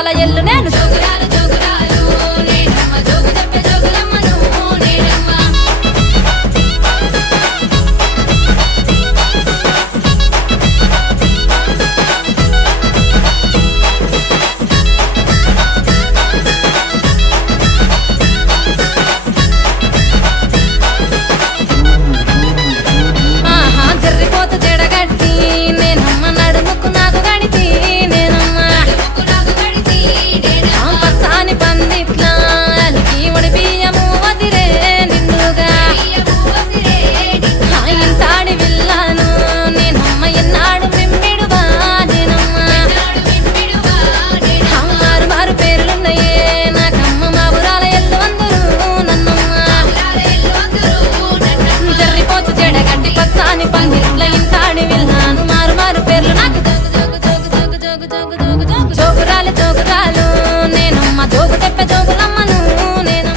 ఊరాల ఎల్లు నేను జోగురాలు జోగురాలు నేనమ్మ జోగు చెప్పే జోగులమ్మను నేనమ్మ ఆహా జర్రిపోతు జడగట్టి నేనమ్మ నడుముకు నాకు గడితి నేనమ్మ నడుముకు నాకు గడితి నేనమ్మ పచ్చాని పందిట్లా అలికి ఒడి బియ్యము వదిరే నిన్నుగా బియ్యము వసిరే నిన్ను ఇంతాడి విల్లాను నేనమ్మ ఎన్నాడు మిమ్మిడువా నేనమ్మ నాడు మిమ్మిడువా నేనమ్మ మారు మారు పేర్లున్నాయే నాకమ్మ మా ఊరాల ఎల్లు అందరూ నన్నమ్మ ఊరాల ఎల్లు అందరూ నన్నమ్మ జర్రిపోతు జడగట్టి పచ్చాని పందిట్ల ఇంతాడి విల్లాను మారు మారు పేర్లు నాకు జోగురాలు జోగురాలు నేనమ్మ జోగు తెప్ప జోగులమ్మను నేనమ్మ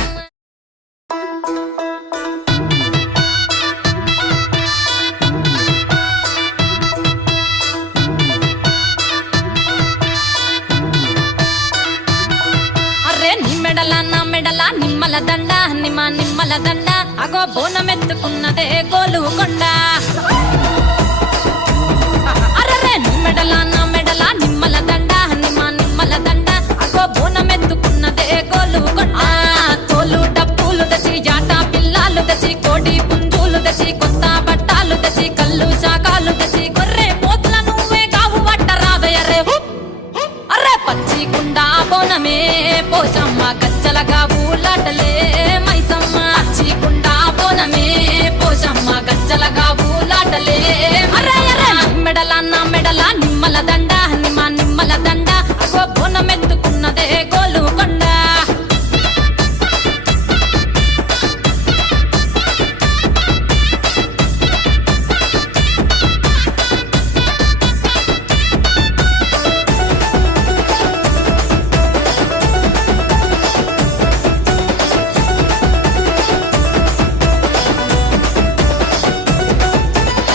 అర్రే నీ మెడల నా మెడల నిమ్మల దండ నిమ్మల దండ అగో బోనమెత్తుకున్నదే గోలు కొండ అర్రే నీ మెడల నా మెడల నిమ్మల దండ నిమ్మల దండ అగో బోనమెత్తుకున్నదే గోలు కొండ తోలు డప్పులు దచి జాట పిల్లాలు దచి కోడి పుంజులు దచి కొత్త బట్టాలు దచి కళ్ళు శాకాలు దచి గొర్రె పోతుల నువ్వే కావు వట్ట రావయ్యరే అర్రే పచ్చి కుండా బోనమే పోషమ్మ గచ్చలగా ఊలాటలే మైసమ్మ పచ్చి కుండా బోనమే పోషమ్మ గచ్చలగా ఊలాటలే అర్రే అర్రే మెడల నా మెడల నిమ్మల దండ నిమ్మల దండ అగో బోనమెత్తుకున్నదే గోలు కొండ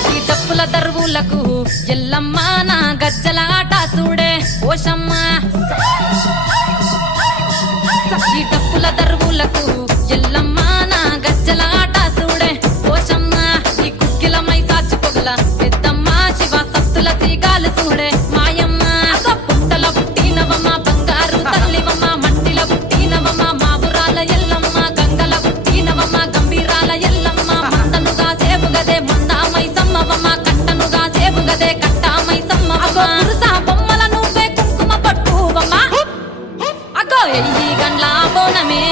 ఈ డప్పుల దర్వులకు ఎల్లమ్మ నా గజ్జల ఆట చూడే ఓషమ్మ ఈ డప్పుల దర్వులకు ఎల్లమ్మ నా గజ్జల ఆట చూడే ఓషమ్మ ఈ కుక్కిల మై సాచి పొగల పెద్దమ్మ శివ సత్తుల సీగాలు చూడే మాయమ్మ అగో పుట్టల పుట్టినవమ్మ బంగారు తల్లివమ్మ మట్టిల పుట్టినవమ్మ మా ఊరాల ఎల్లమ్మ గంగల పుట్టినవమ్మ గంభీరాల ఎల్లమ్మ మందనుగా సేపుగదే మందామై సమ్మవమ్మ కట్టనుగా సేపుగదే కట్టామై సమ్మవమ్మ పురుసా బొమ్మల నువ్వే కుంకుమ పట్టువమ్మ అగో ఎయ్యి గండ్ల బోనమే